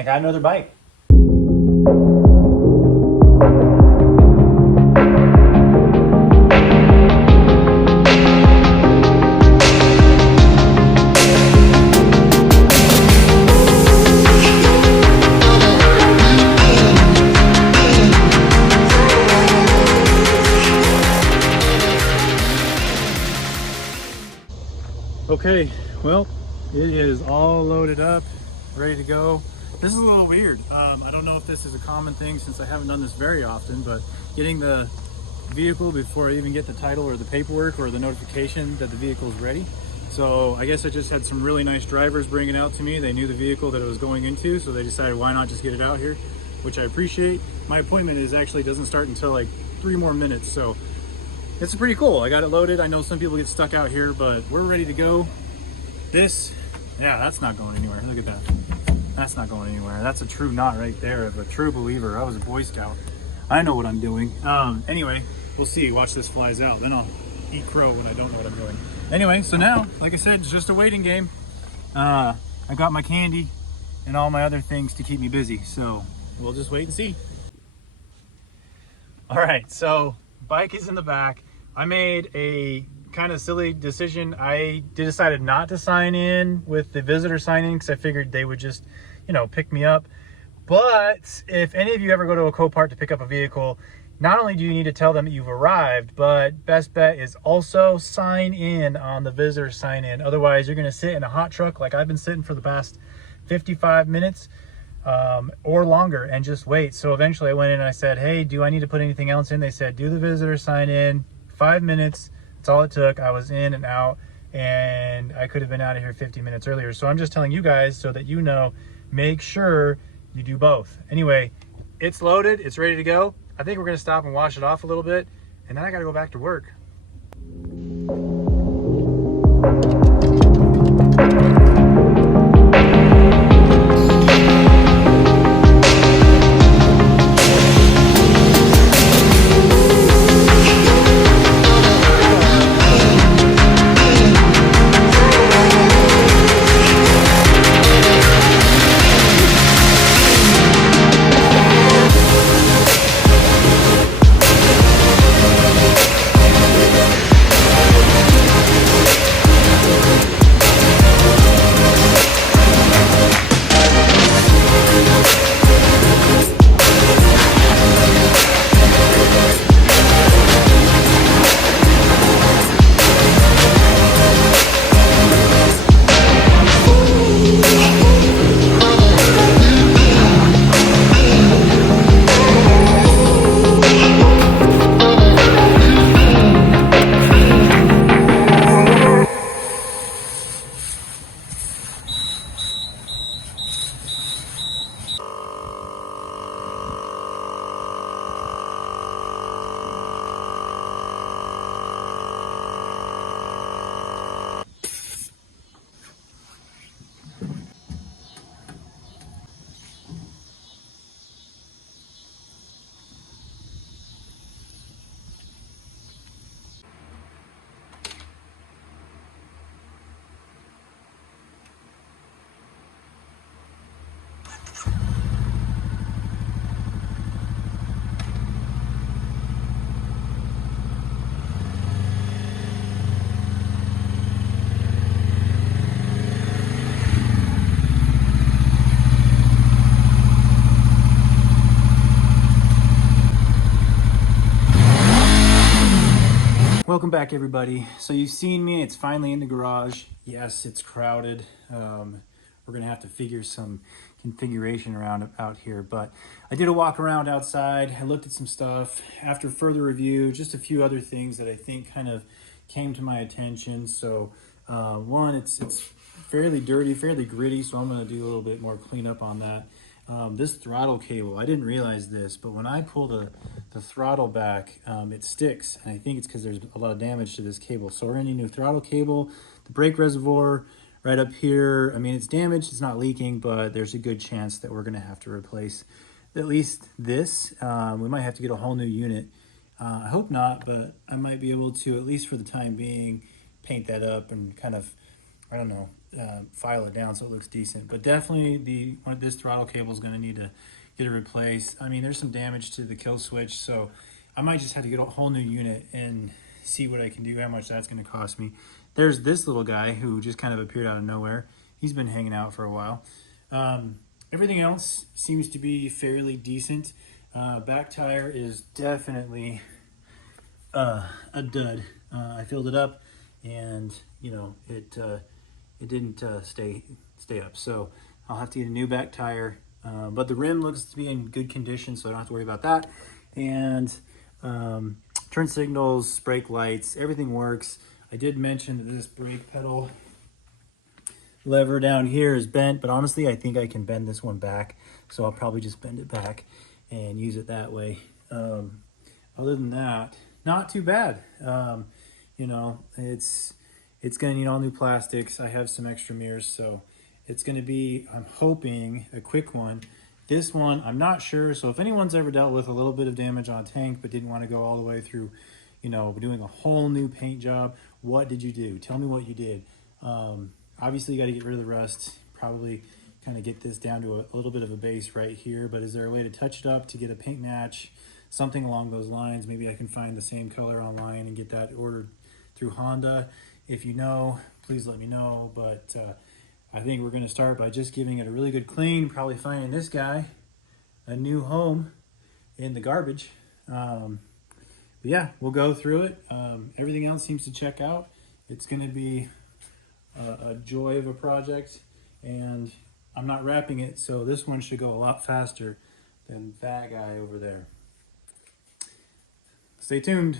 I got another bike. Okay, well, it is all loaded up, ready to go. This is a little weird. I don't know if this is a common thing since I haven't done this very often, but getting the vehicle before I even get the title or the paperwork or the notification that the vehicle is ready. So I guess I just had some really nice drivers bring it out to me. They knew the vehicle that it was going into, so they decided why not just get it out here, which I appreciate. My appointment doesn't start until like 3 more minutes, so it's pretty cool. I got it loaded. I know some people get stuck out here, but we're ready to go. Yeah, that's not going anywhere. Look at that. That's not going anywhere. That's a true knot right there of a true believer. I was a Boy Scout. I know what I'm doing. Anyway, we'll see. Watch this flies out. Then I'll eat crow when I don't know what I'm doing. Anyway, so now, like I said, it's just a waiting game. I got my candy and all my other things to keep me busy. So we'll just wait and see. All right, so bike is in the back. I made a kind of silly decision. I decided not to sign in with the visitor sign in because I figured they would just, pick me up. But if any of you ever go to a Copart to pick up a vehicle, not only do you need to tell them that you've arrived, but best bet is also sign in on the visitor sign in. Otherwise, you're going to sit in a hot truck like I've been sitting for the past 55 minutes or longer and just wait. So eventually I went in and I said, hey, do I need to put anything else in? They said, do the visitor sign in. 5 minutes. That's all it took. I was in and out, and I could have been out of here 50 minutes earlier. So I'm just telling you guys so that you know, make sure you do both. Anyway, it's loaded. It's ready to go. I think we're going to stop and wash it off a little bit, and then I got to go back to work. Welcome back, everybody. So you've seen me. It's finally in the garage. Yes, it's crowded. We're gonna have to figure some configuration around out here, but I did a walk around outside. I looked at some stuff. After further review, just a few other things that I think kind of came to my attention. So one, it's fairly dirty, fairly gritty, so I'm gonna do a little bit more cleanup on that. This throttle cable, I didn't realize this, but when I pull the throttle back, it sticks. And I think it's because there's a lot of damage to this cable. So we're gonna need a new throttle cable. The brake reservoir right up here, I mean, it's damaged, it's not leaking, but there's a good chance that we're gonna have to replace at least this. We might have to get a whole new unit. I hope not, but I might be able to, at least for the time being, paint that up and kind of I don't know, file it down so it looks decent. But definitely this throttle cable is going to need to get it replaced. I mean, there's some damage to the kill switch, so I might just have to get a whole new unit and see what I can do, how much that's going to cost me. There's this little guy who just kind of appeared out of nowhere. He's been hanging out for a while. Everything else seems to be fairly decent. Back tire is definitely a dud. I filled it up, and you know it didn't stay up. So I'll have to get a new back tire. But the rim looks to be in good condition, so I don't have to worry about that. And turn signals, brake lights, everything works. I did mention that this brake pedal lever down here is bent, but honestly, I think I can bend this one back. So I'll probably just bend it back and use it that way. Other than that, not too bad. You know, it's going to need all new plastics. I have some extra mirrors, so it's going to be, I'm hoping, a quick one. This one, I'm not sure. So if anyone's ever dealt with a little bit of damage on a tank but didn't want to go all the way through, you know, doing a whole new paint job, what did you do? Tell me what you did. Obviously, you got to get rid of the rust. Probably kind of get this down to a little bit of a base right here. But is there a way to touch it up to get a paint match? Something along those lines. Maybe I can find the same color online and get that ordered through Honda. If you know, please let me know. But I think we're going to start by just giving it a really good clean, probably finding this guy a new home in the garbage. But yeah, we'll go through it. Everything else seems to check out. It's going to be a joy of a project, and I'm not wrapping it, so this one should go a lot faster than that guy over there. Stay tuned.